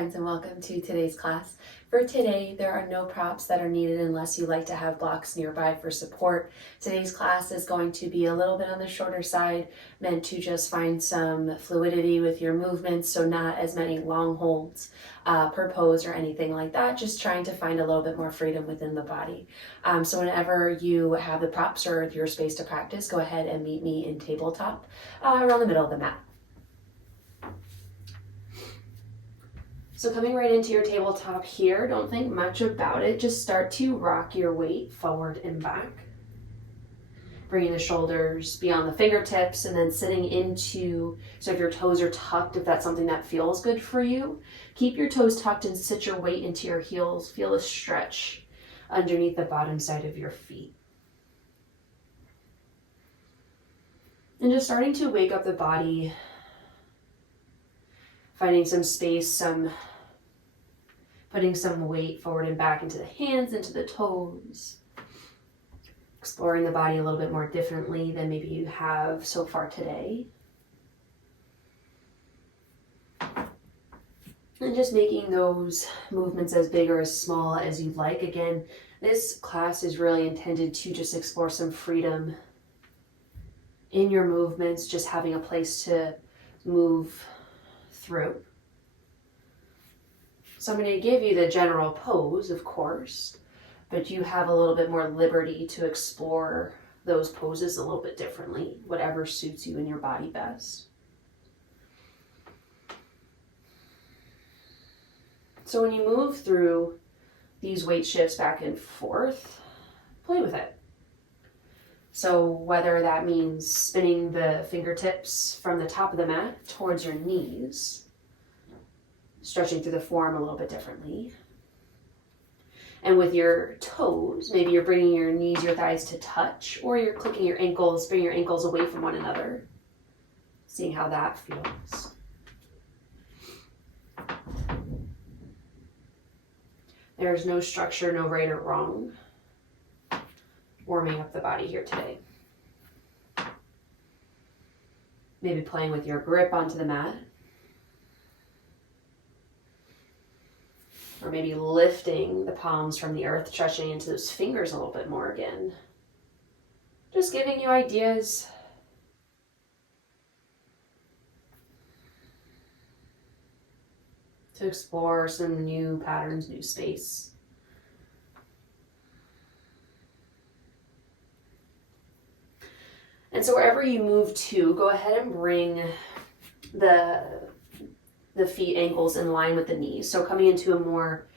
friends, and welcome to today's class. For today, there are no props that are needed unless you like to have blocks nearby for support. Today's class is going to be a little bit on the shorter side, meant to just find some fluidity with your movements, so not as many long holds per pose or anything like that, just trying to find a little bit more freedom within the body. So whenever you have the props or your space to practice, go ahead and meet me in tabletop around the middle of the mat. So coming right into your tabletop here, don't think much about it. Just start to rock your weight forward and back. Bringing the shoulders beyond the fingertips and then sitting into, so if your toes are tucked, if that's something that feels good for you, keep your toes tucked and sit your weight into your heels. Feel a stretch underneath the bottom side of your feet. And just starting to wake up the body, finding some space, putting some weight forward and back into the hands, into the toes. Exploring the body a little bit more differently than maybe you have so far today. And just making those movements as big or as small as you'd like. Again, this class is really intended to just explore some freedom in your movements, just having a place to move through. So I'm going to give you the general pose, of course, but you have a little bit more liberty to explore those poses a little bit differently, whatever suits you and your body best. So when you move through these weight shifts back and forth, play with it. So whether that means spinning the fingertips from the top of the mat towards your knees, stretching through the forearm a little bit differently. And with your toes, maybe you're bringing your knees, your thighs to touch, or you're clicking your ankles, bringing your ankles away from one another. Seeing how that feels. There's no structure, no right or wrong. Warming up the body here today. Maybe playing with your grip onto the mat. Or maybe lifting the palms from the earth, stretching into those fingers a little bit more again. Just giving you ideas. To explore some new patterns, new space. And so wherever you move to, go ahead and bring the feet ankles in line with the knees. So coming into a more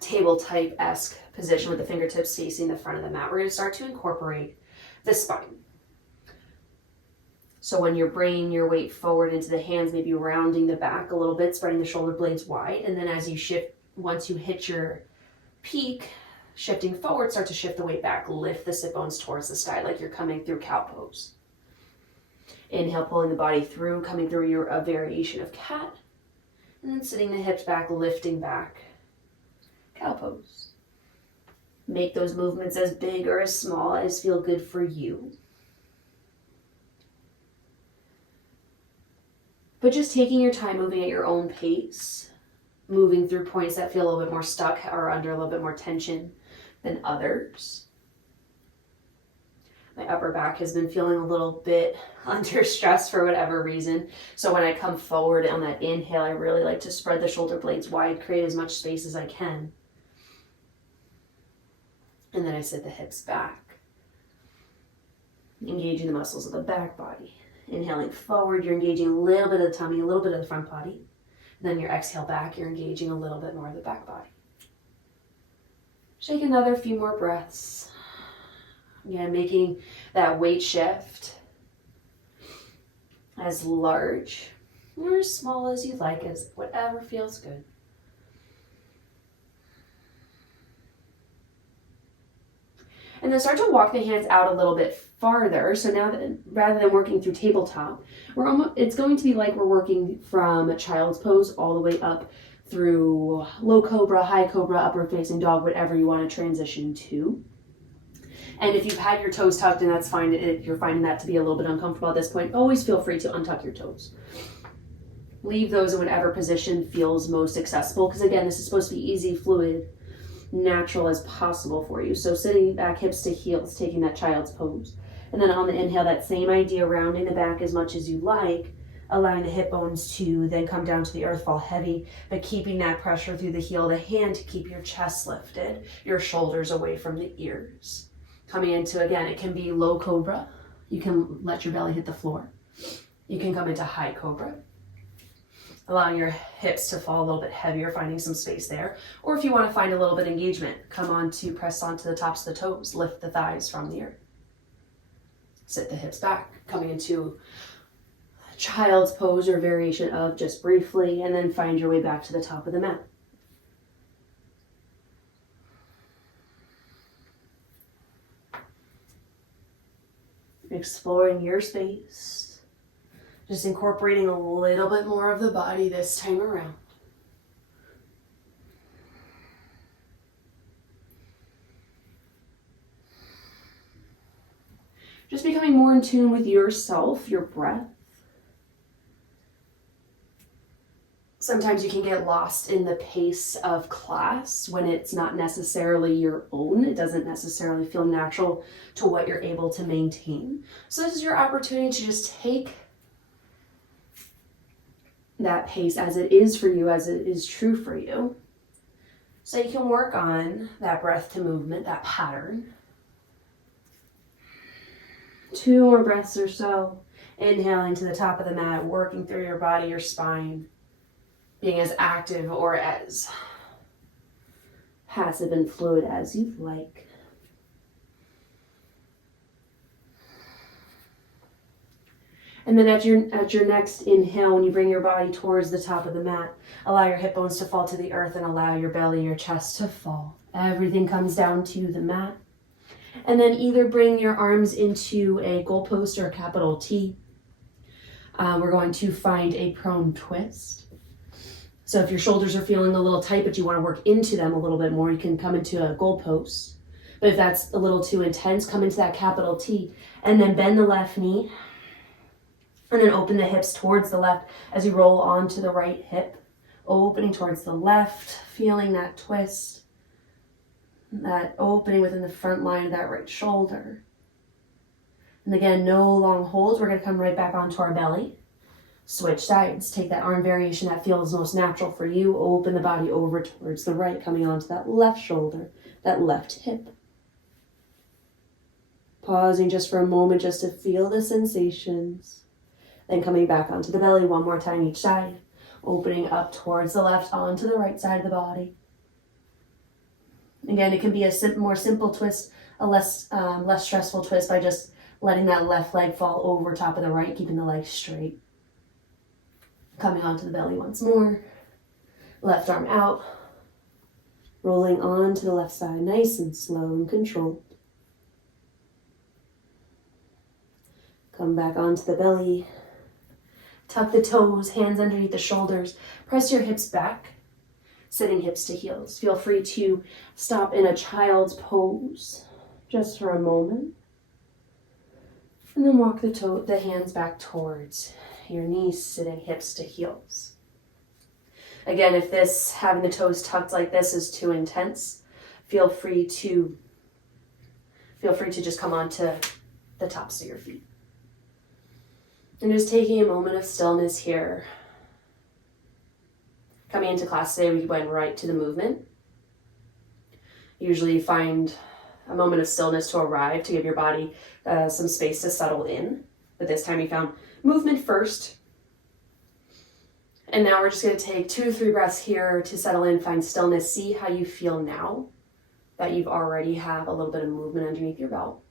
table type-esque position with the fingertips facing the front of the mat, we're going to start to incorporate the spine. So when you're bringing your weight forward into the hands, maybe rounding the back a little bit, spreading the shoulder blades wide, and then as you shift, once you hit your peak, shifting forward, start to shift the weight back, lift the sit bones towards the sky like you're coming through cow pose. Inhale, pulling the body through, coming through a variation of cat. And then sitting the hips back, lifting back. Cow pose. Make those movements as big or as small as feel good for you. But just taking your time, moving at your own pace. Moving through points that feel a little bit more stuck or under a little bit more tension than others. My upper back has been feeling a little bit under stress for whatever reason. So when I come forward on that inhale, I really like to spread the shoulder blades wide, create as much space as I can. And then I sit the hips back. Engaging the muscles of the back body. Inhaling forward, you're engaging a little bit of the tummy, a little bit of the front body. And then your exhale back, you're engaging a little bit more of the back body. Take another few more breaths. Again, making that weight shift as large or as small as you like, as whatever feels good. And then start to walk the hands out a little bit farther. So now that rather than working through tabletop, it's going to be like we're working from child's pose all the way up through low cobra, high cobra, upward facing dog, whatever you want to transition to. And if you've had your toes tucked and that's fine, if you're finding that to be a little bit uncomfortable at this point, always feel free to untuck your toes. Leave those in whatever position feels most accessible, because again, this is supposed to be easy, fluid, natural as possible for you. So sitting back, hips to heels, taking that child's pose. And then on the inhale, that same idea, rounding the back as much as you like, allowing the hip bones to then come down to the earth, fall heavy, but keeping that pressure through the heel of the hand to keep your chest lifted, your shoulders away from the ears. Coming into, again, it can be low cobra. You can let your belly hit the floor. You can come into high cobra, allowing your hips to fall a little bit heavier, finding some space there. Or if you want to find a little bit of engagement, come on to press onto the tops of the toes, lift the thighs from the earth. Sit the hips back, coming into child's pose or variation of just briefly, and then find your way back to the top of the mat. Exploring your space, just incorporating a little bit more of the body this time around. Just becoming more in tune with yourself, your breath. Sometimes you can get lost in the pace of class when it's not necessarily your own. It doesn't necessarily feel natural to what you're able to maintain. So this is your opportunity to just take that pace as it is for you, as it is true for you. So you can work on that breath to movement, that pattern. 2 more breaths or so. Inhaling to the top of the mat, working through your body, your spine. Being as active or as passive and fluid as you'd like. And then at your next inhale, when you bring your body towards the top of the mat, allow your hip bones to fall to the earth and allow your belly, your chest to fall. Everything comes down to the mat. And then either bring your arms into a goalpost or a capital T. We're going to find a prone twist. So if your shoulders are feeling a little tight, but you want to work into them a little bit more, you can come into a goalpost. But if that's a little too intense, come into that capital T. And then bend the left knee. And then open the hips towards the left as you roll onto the right hip. Opening towards the left, feeling that twist. That opening within the front line of that right shoulder. And again, no long holds. We're going to come right back onto our belly. Switch sides. Take that arm variation that feels most natural for you. Open the body over towards the right, coming onto that left shoulder, that left hip. Pausing just for a moment just to feel the sensations. Then coming back onto the belly one more time each side. Opening up towards the left onto the right side of the body. Again, it can be a more simple twist, a less stressful twist by just letting that left leg fall over top of the right, keeping the leg straight. Coming onto the belly once more. Left arm out. Rolling on to the left side, nice and slow and controlled. Come back onto the belly. Tuck the toes, hands underneath the shoulders. Press your hips back, sitting hips to heels. Feel free to stop in a child's pose just for a moment. And then walk the hands back towards your knees, sitting hips to heels. Again, if having the toes tucked like this is too intense, feel free to just come onto the tops of your feet. And just taking a moment of stillness here. Coming into class today, we went right to the movement. Usually find a moment of stillness to arrive, to give your body some space to settle in. But this time we found movement first. And now we're just going to take 2 to 3 breaths here to settle in, find stillness, see how you feel now that you've already have a little bit of movement underneath your belt.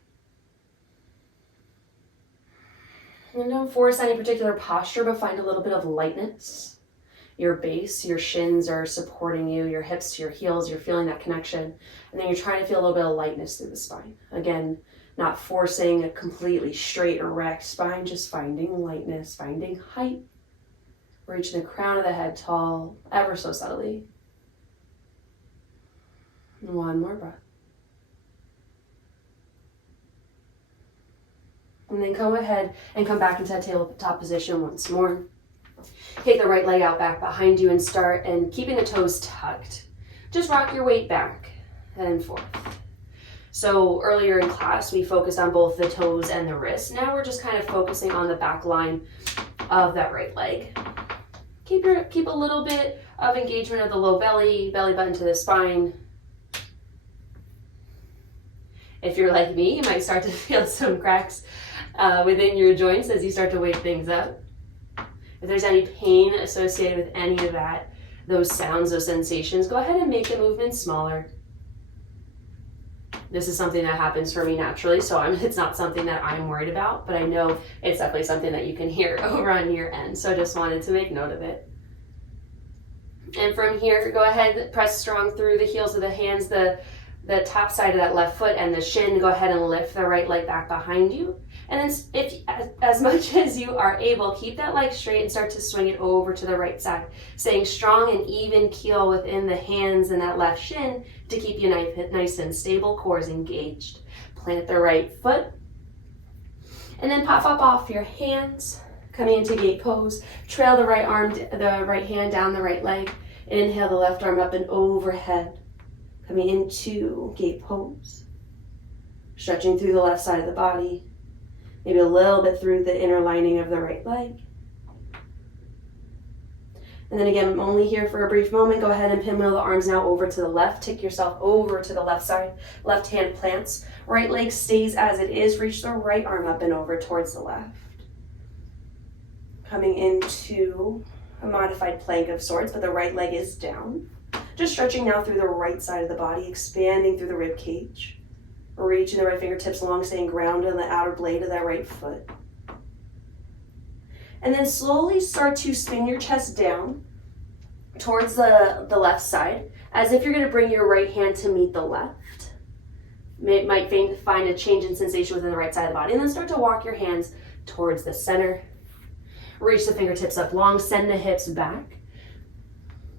And don't force any particular posture, but find a little bit of lightness. Your base, your shins are supporting you, your hips to your heels, you're feeling that connection. And then you're trying to feel a little bit of lightness through the spine. Again, not forcing a completely straight, erect spine, just finding lightness, finding height. Reaching the crown of the head tall, ever so subtly. And 1 more breath. And then go ahead and come back into that tabletop position once more. Take the right leg out back behind you and start, and keeping the toes tucked, just rock your weight back and forth. So earlier in class, we focused on both the toes and the wrist. Now we're just kind of focusing on the back line of that right leg. Keep a little bit of engagement of the low belly button to the spine. If you're like me, you might start to feel some cracks within your joints as you start to wake things up. If there's any pain associated with any of that, those sounds, those sensations, go ahead and make the movement smaller. This is something that happens for me naturally, so it's not something that I'm worried about, but I know it's definitely something that you can hear over on your end, so I just wanted to make note of it. And from here, go ahead, press strong through the heels of the hands, the top side of that left foot and the shin. Go ahead and lift the right leg back behind you. And then if as much as you are able, keep that leg straight and start to swing it over to the right side. Staying strong and even keel within the hands and that left shin to keep you nice and stable, core is engaged. Plant the right foot. And then pop up off your hands, coming into gate pose. Trail the right hand down the right leg. Inhale the left arm up and overhead. Coming into gate pose. Stretching through the left side of the body. Maybe a little bit through the inner lining of the right leg. And then again, I'm only here for a brief moment. Go ahead and pinwheel the arms now over to the left. Tick yourself over to the left side. Left hand plants. Right leg stays as it is. Reach the right arm up and over towards the left. Coming into a modified plank of sorts, but the right leg is down. Just stretching now through the right side of the body, expanding through the rib cage. Reaching the right fingertips along, staying grounded on the outer blade of that right foot. And then slowly start to spin your chest down towards the left side, as if you're going to bring your right hand to meet the left. Might find a change in sensation within the right side of the body. And then start to walk your hands towards the center. Reach the fingertips up long, send the hips back.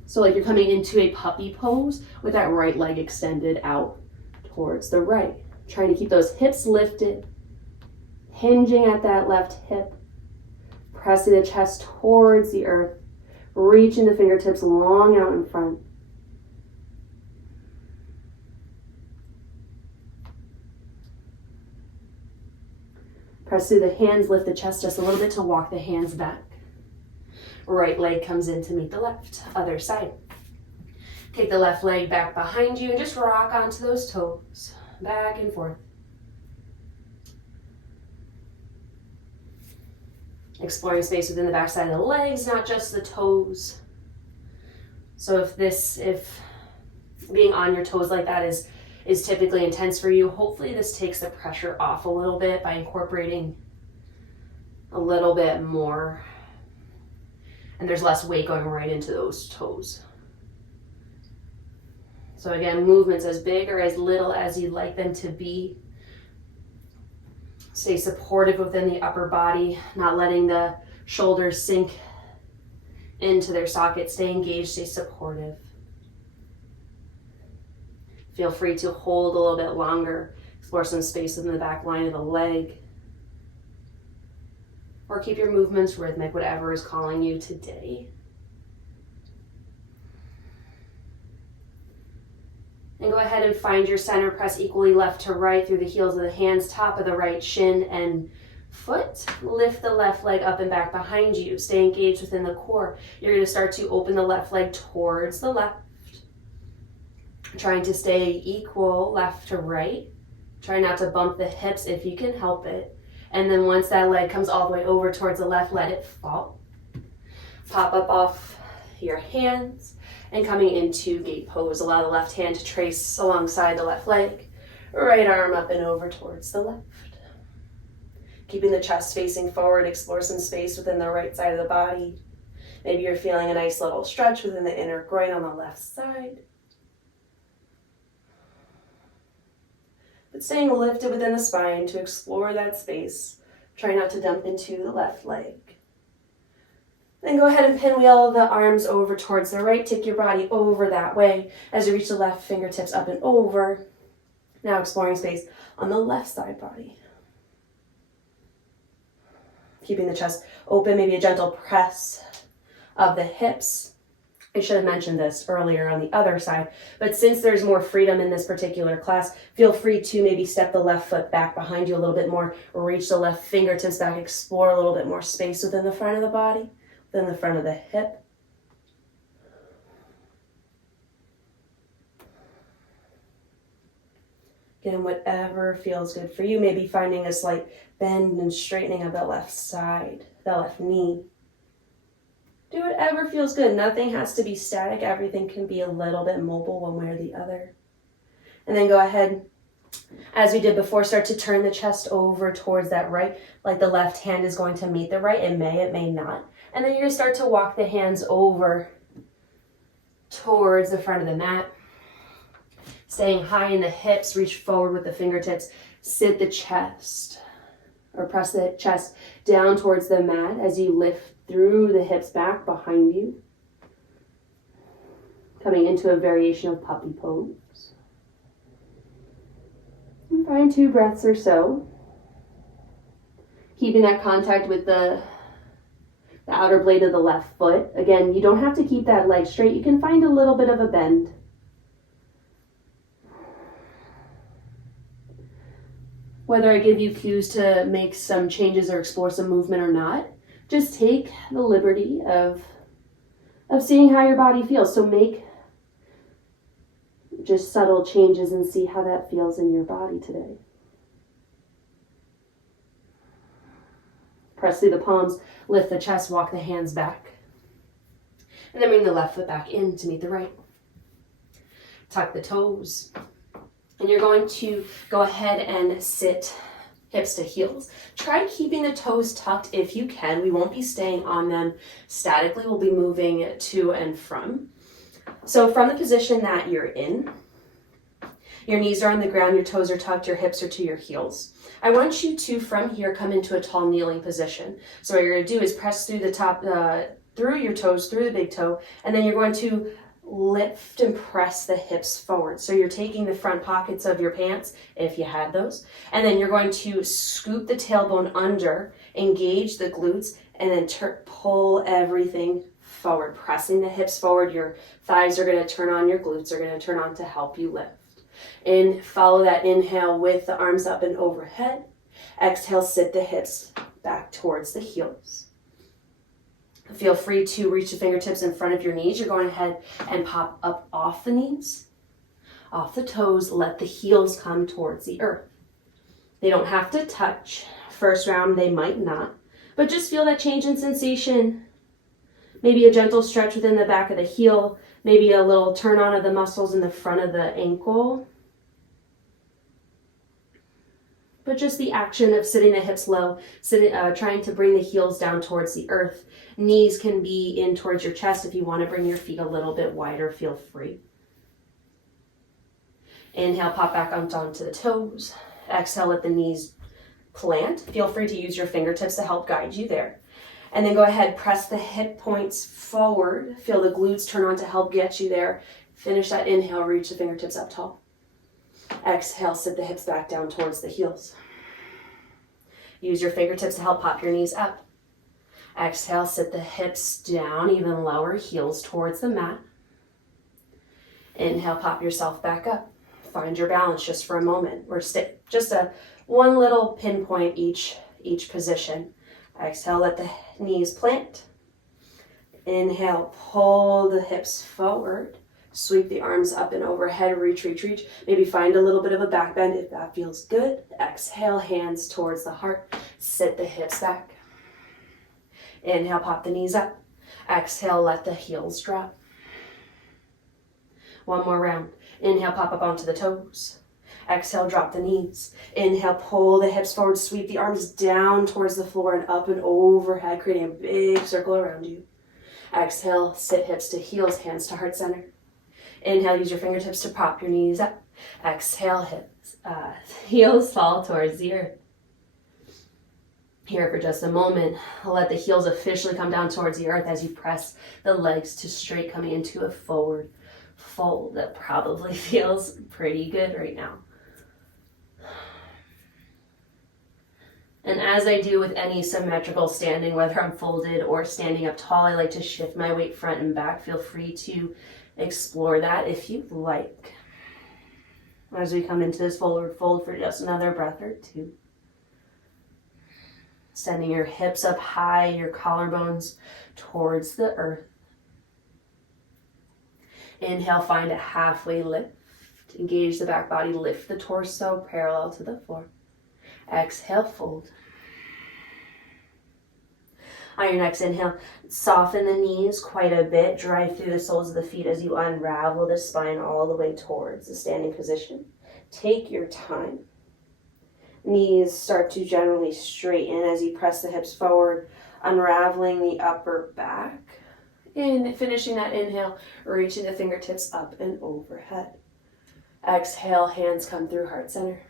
So like you're coming into a puppy pose with that right leg extended out towards the right. Trying to keep those hips lifted, hinging at that left hip, pressing the chest towards the earth, reaching the fingertips long out in front. Press through the hands, lift the chest just a little bit to walk the hands back. Right leg comes in to meet the left, other side. Take the left leg back behind you and just rock onto those toes. Back and forth. Exploring space within the back side of the legs, not just the toes. So if being on your toes like that is typically intense for you, hopefully this takes the pressure off a little bit by incorporating a little bit more. And there's less weight going right into those toes. So again, movements as big or as little as you'd like them to be. Stay supportive within the upper body, not letting the shoulders sink into their socket. Stay engaged, stay supportive. Feel free to hold a little bit longer. Explore some space within the back line of the leg. Or keep your movements rhythmic, whatever is calling you today. And go ahead and find your center. Press equally left to right through the heels of the hands, top of the right shin and foot. Lift the left leg up and back behind you. Stay engaged within the core. You're going to start to open the left leg towards the left. Trying to stay equal left to right. Try not to bump the hips if you can help it. And then once that leg comes all the way over towards the left, let it fall. Pop up off your hands. And coming into gate pose, allow the left hand to trace alongside the left leg. Right arm up and over towards the left. Keeping the chest facing forward, explore some space within the right side of the body. Maybe you're feeling a nice little stretch within the inner groin on the left side. But staying lifted within the spine to explore that space. Try not to dump into the left leg. Then go ahead and pinwheel the arms over towards the right. Take your body over that way as you reach the left fingertips up and over. Now exploring space on the left side body. Keeping the chest open, maybe a gentle press of the hips. I should have mentioned this earlier on the other side, but since there's more freedom in this particular class, feel free to maybe step the left foot back behind you a little bit more, reach the left fingertips back, explore a little bit more space within the front of the body, within the front of the hip. Again, whatever feels good for you, maybe finding a slight bend and straightening of the left side, the left knee. Do whatever feels good. Nothing has to be static. Everything can be a little bit mobile one way or the other. And then go ahead, as we did before, start to turn the chest over towards that right, like the left hand is going to meet the right. It may not. And then you're going to start to walk the hands over towards the front of the mat. Staying high in the hips, reach forward with the fingertips. Sit the chest, or press the chest down towards the mat as you lift through the hips back behind you. Coming into a variation of puppy pose. And find 2 breaths or so. Keeping that contact with the outer blade of the left foot. Again, you don't have to keep that leg straight. You can find a little bit of a bend. Whether I give you cues to make some changes or explore some movement or not, just take the liberty of seeing how your body feels. So make just subtle changes and see how that feels in your body today. Press through the palms, lift the chest, walk the hands back. And then bring the left foot back in to meet the right. Tuck the toes. And you're going to go ahead and sit hips to heels. Try keeping the toes tucked if you can. We won't be staying on them statically. We'll be moving to and from. So from the position that you're in, your knees are on the ground, your toes are tucked, your hips are to your heels. I want you to, from here, come into a tall kneeling position. So what you're going to do is press through the top, through your toes, through the big toe, and then you're going to lift and press the hips forward. So you're taking the front pockets of your pants, if you had those, and then you're going to scoop the tailbone under, engage the glutes, and then pull everything forward, pressing the hips forward. Your thighs are going to turn on, your glutes are going to turn on to help you lift. And follow that inhale with the arms up and overhead. Exhale, sit the hips back towards the heels. Feel free to reach the fingertips in front of your knees. You're going ahead and pop up off the knees, off the toes. Let the heels come towards the earth. They don't have to touch. First round, they might not. But just feel that change in sensation. Maybe a gentle stretch within the back of the heel. Maybe a little turn on of the muscles in the front of the ankle. But just the action of sitting the hips low, trying to bring the heels down towards the earth. Knees can be in towards your chest. If you want to bring your feet a little bit wider, feel free. Inhale, pop back onto the toes. Exhale, let the knees plant. Feel free to use your fingertips to help guide you there. And then go ahead, press the hip points forward. Feel the glutes turn on to help get you there. Finish that inhale, reach the fingertips up tall. Exhale, sit the hips back down towards the heels. Use your fingertips to help pop your knees up. Exhale, sit the hips down, even lower, heels towards the mat. Inhale, pop yourself back up. Find your balance just for a moment. Or just one little pinpoint each position. Exhale, let the knees plant. Inhale, pull the hips forward. Sweep the arms up and overhead, reach. Maybe find a little bit of a back bend if that feels good. Exhale, hands towards the heart. Sit the hips back. Inhale, pop the knees up. Exhale, let the heels drop. One more round. Inhale, pop up onto the toes. Exhale, drop the knees. Inhale, pull the hips forward, sweep the arms down towards the floor and up and overhead, creating a big circle around you. Exhale, sit hips to heels, hands to heart center. Inhale, use your fingertips to pop your knees up. Exhale, heels fall towards the earth. Here for just a moment, let the heels officially come down towards the earth as you press the legs to straight, coming into a forward fold. That probably feels pretty good right now. And as I do with any symmetrical standing, whether I'm folded or standing up tall, I like to shift my weight front and back. Feel free to explore that if you like. As we come into this forward fold for just another breath or two. Sending your hips up high, your collarbones towards the earth. Inhale, find a halfway lift. Engage the back body, lift the torso parallel to the floor. Exhale, fold. On your next inhale, soften the knees quite a bit. Drive through the soles of the feet as you unravel the spine all the way towards the standing position. Take your time. Knees start to generally straighten as you press the hips forward, unraveling the upper back. In finishing that inhale, reaching the fingertips up and overhead. Exhale, hands come through heart center.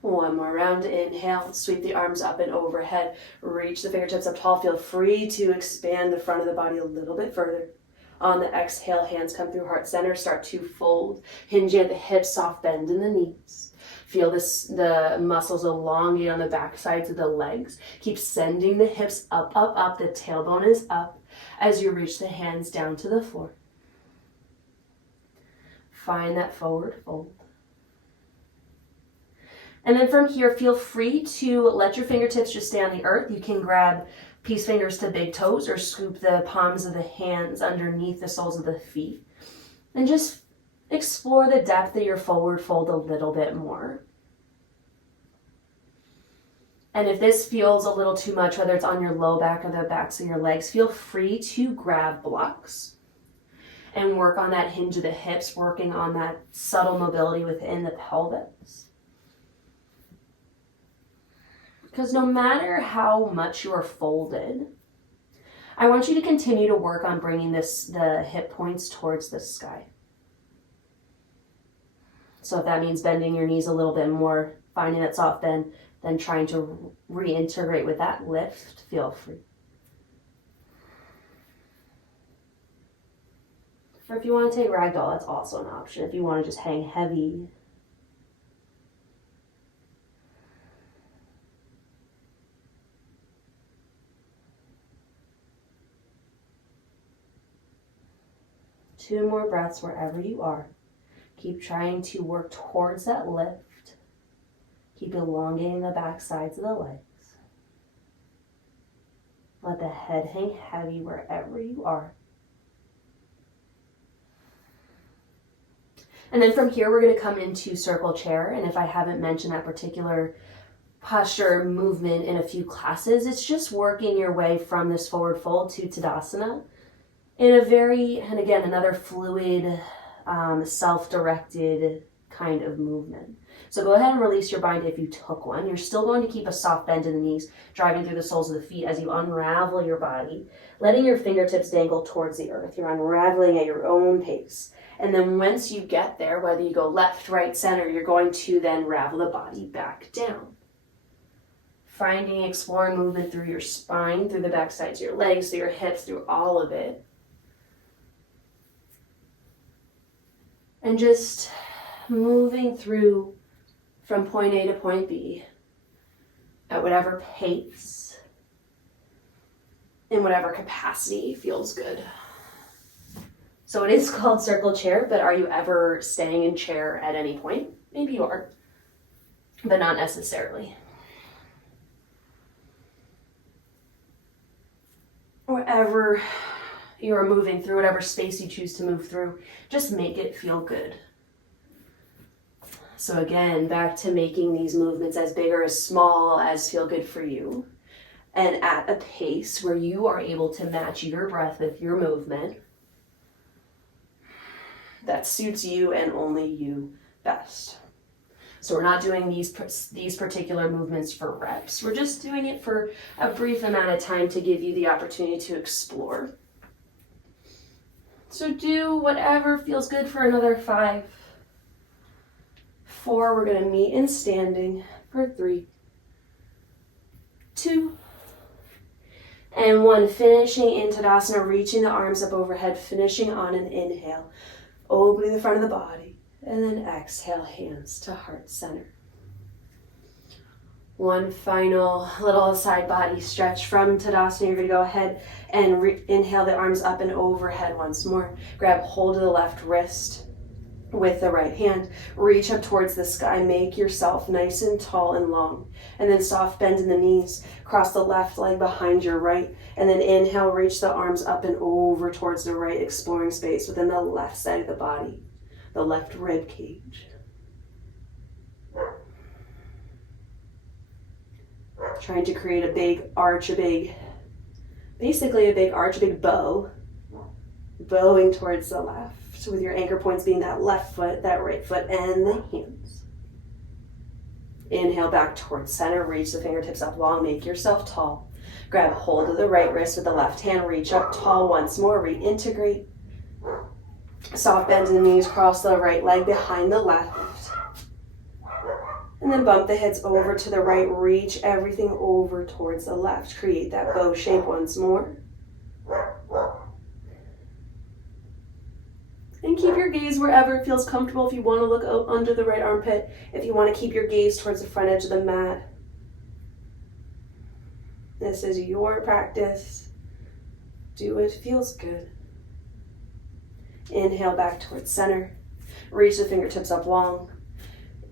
One more round. Inhale, sweep the arms up and overhead. Reach the fingertips up tall. Feel free to expand the front of the body a little bit further. On the exhale, hands come through heart center. Start to fold. Hinging at the hips, soft bend in the knees. Feel the muscles elongate on the back sides of the legs. Keep sending the hips up, up, up. The tailbone is up as you reach the hands down to the floor. Find that forward fold. And then from here, feel free to let your fingertips just stay on the earth. You can grab peace fingers to big toes or scoop the palms of the hands underneath the soles of the feet. And just explore the depth of your forward fold a little bit more. And if this feels a little too much, whether it's on your low back or the backs of your legs, feel free to grab blocks and work on that hinge of the hips, working on that subtle mobility within the pelvis. Because no matter how much you are folded, I want you to continue to work on bringing the hip points towards the sky. So if that means bending your knees a little bit more, finding that soft bend, then trying to reintegrate with that lift, feel free. Or if you want to take ragdoll, that's also an option. If you want to just hang heavy. Two more breaths wherever you are. Keep trying to work towards that lift. Keep elongating the back sides of the legs. Let the head hang heavy wherever you are. And then from here, we're going to come into circle chair. And if I haven't mentioned that particular posture movement in a few classes, it's just working your way from this forward fold to Tadasana in a very, and again, another fluid, self-directed kind of movement. So go ahead and release your bind if you took one. You're still going to keep a soft bend in the knees, driving through the soles of the feet as you unravel your body, letting your fingertips dangle towards the earth. You're unraveling at your own pace. And then once you get there, whether you go left, right, center, you're going to then ravel the body back down. Finding, exploring movement through your spine, through the back sides of your legs, through your hips, through all of it. And just moving through from point A to point B at whatever pace, in whatever capacity feels good. So it is called circle chair, but are you ever staying in chair at any point? Maybe you are, but not necessarily. Wherever you are moving through, whatever space you choose to move through, just make it feel good. So again, back to making these movements as big or as small as feel good for you, and at a pace where you are able to match your breath with your movement that suits you and only you best. So we're not doing these particular movements for reps. We're just doing it for a brief amount of time to give you the opportunity to explore. So do whatever feels good for another 5. 4, we're going to meet in standing for 3, 2, and 1. Finishing in Tadasana, reaching the arms up overhead, finishing on an inhale, opening the front of the body, and then exhale, hands to heart center. One final little side body stretch from Tadasana. You're going to go ahead and inhale the arms up and overhead once more. Grab hold of the left wrist with the right hand. Reach up towards the sky. Make yourself nice and tall and long. And then soft bend in the knees. Cross the left leg behind your right. And then inhale, reach the arms up and over towards the right, exploring space within the left side of the body, the left rib cage. Trying to create a big arch, basically a big arch, a big bow, bowing towards the left. So with your anchor points being that left foot, that right foot, and the hands. Inhale back towards center, reach the fingertips up long, make yourself tall. Grab hold of the right wrist with the left hand, reach up tall once more, reintegrate. Soft bend in the knees, cross the right leg behind the left. And then bump the hips over to the right, reach everything over towards the left. Create that bow shape once more. And keep your gaze wherever it feels comfortable. If you want to look under the right armpit, if you want to keep your gaze towards the front edge of the mat. This is your practice. Do what feels good. Inhale back towards center. Reach the fingertips up long.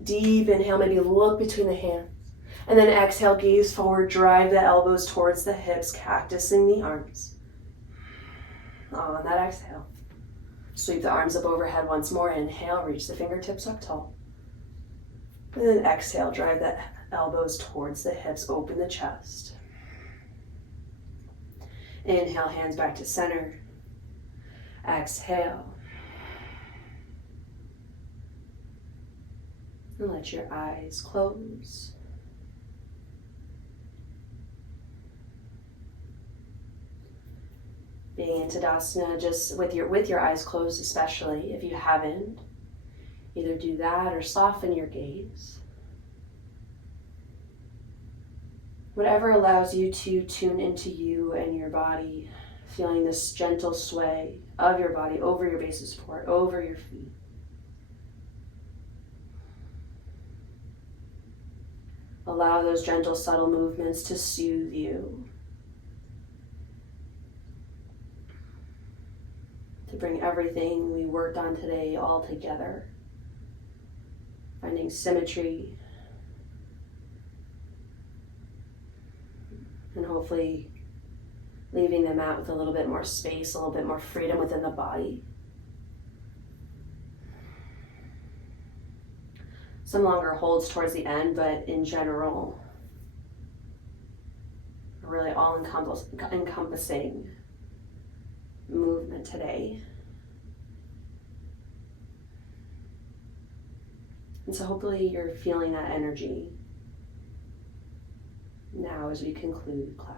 Deep inhale, maybe look between the hands. And then exhale, gaze forward, drive the elbows towards the hips, cactusing the arms. On that exhale, sweep the arms up overhead once more. Inhale, reach the fingertips up tall. And then exhale, drive the elbows towards the hips, open the chest. Inhale, hands back to center. Exhale. And let your eyes close. Being in Tadasana, just with your eyes closed, especially if you haven't, either do that or soften your gaze. Whatever allows you to tune into you and your body, feeling this gentle sway of your body over your base of support, over your feet. Allow those gentle, subtle movements to soothe you, to bring everything we worked on today all together, finding symmetry, and hopefully leaving the mat with a little bit more space, a little bit more freedom within the body. Some longer holds towards the end, but in general, a really all-encompassing movement today. And so hopefully you're feeling that energy now as we conclude class.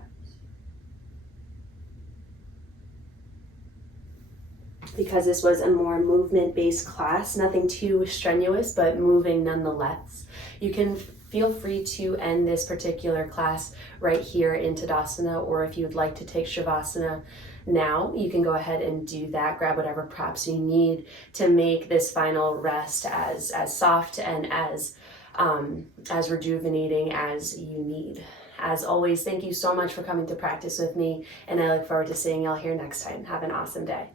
Because this was a more movement-based class, nothing too strenuous, but moving nonetheless. You can feel free to end this particular class right here in Tadasana, or if you would like to take Shavasana now, you can go ahead and do that. Grab whatever props you need to make this final rest as soft and as rejuvenating as you need. As always, thank you so much for coming to practice with me, and I look forward to seeing y'all here next time. Have an awesome day.